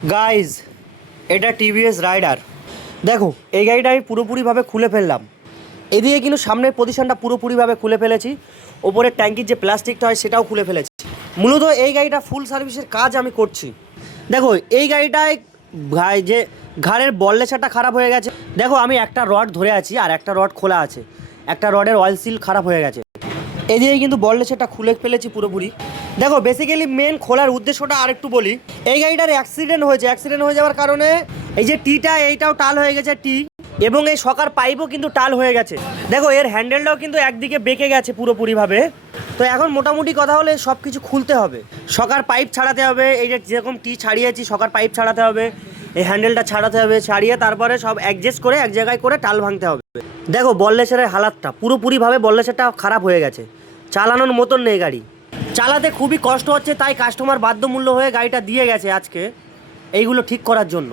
Guys, এটা TVS rider. দেখো, এই গাড়িটা আমি পুরোপুরিভাবে খুলে ফেললাম। এদিকে কিন্তু সামনের পজিশনটা পুরোপুরিভাবে খুলে ফেলেছি, ওপরের ট্যাঙ্কির যে প্লাস্টিকটা হয় সেটাও খুলে ফেলেছি। মূলত এই গাড়িটা ফুল সার্ভিসের কাজ আমি করছি। দেখো, এই গাড়িটায় যে ঘাড়ের বল্লেছাটা খারাপ হয়ে গেছে। দেখো, আমি একটা রড ধরে আছি আর একটা রড খোলা আছে, একটা রডের অয়েল সিল খারাপ হয়ে গেছে। এদিকে কিন্তু বল্লেছাটা খুলে ফেলেছি পুরোপুরি। দেখো, বেসিক্যালি মেন খোলার উদ্দেশ্যটা আরেকটু বলি। এই গাড়িটার অ্যাক্সিডেন্ট হয়ে যাওয়ার কারণে এই যে টিটা এইটাও টাল হয়ে গেছে, টি এবং এই সকার পাইপও কিন্তু টাল হয়ে গেছে। দেখো, এর হ্যান্ডেলটাও কিন্তু একদিকে বেঁকে গেছে পুরোপুরিভাবে। তো এখন মোটামুটি কথা হলে সব কিছু খুলতে হবে, সকার পাইপ ছাড়াতে হবে, এই যে যেরকম টি ছাড়িয়েছি সকার পাইপ ছাড়াতে হবে, এই হ্যান্ডেলটা ছাড়াতে হবে, ছাড়িয়ে তারপরে সব অ্যাডজাস্ট করে এক জায়গায় করে টাল ভাঙতে হবে। দেখো, বল্লেছারের হালাতটা পুরোপুরিভাবে বল্লেছারটা খারাপ হয়ে গেছে, চালানোর মতন নেই গাড়ি, চালাতে খুবই কষ্ট হচ্ছে। তাই কাস্টমার বাধ্যমূল্য হয়ে গাড়িটা দিয়ে গেছে আজকে এইগুলো ঠিক করার জন্য।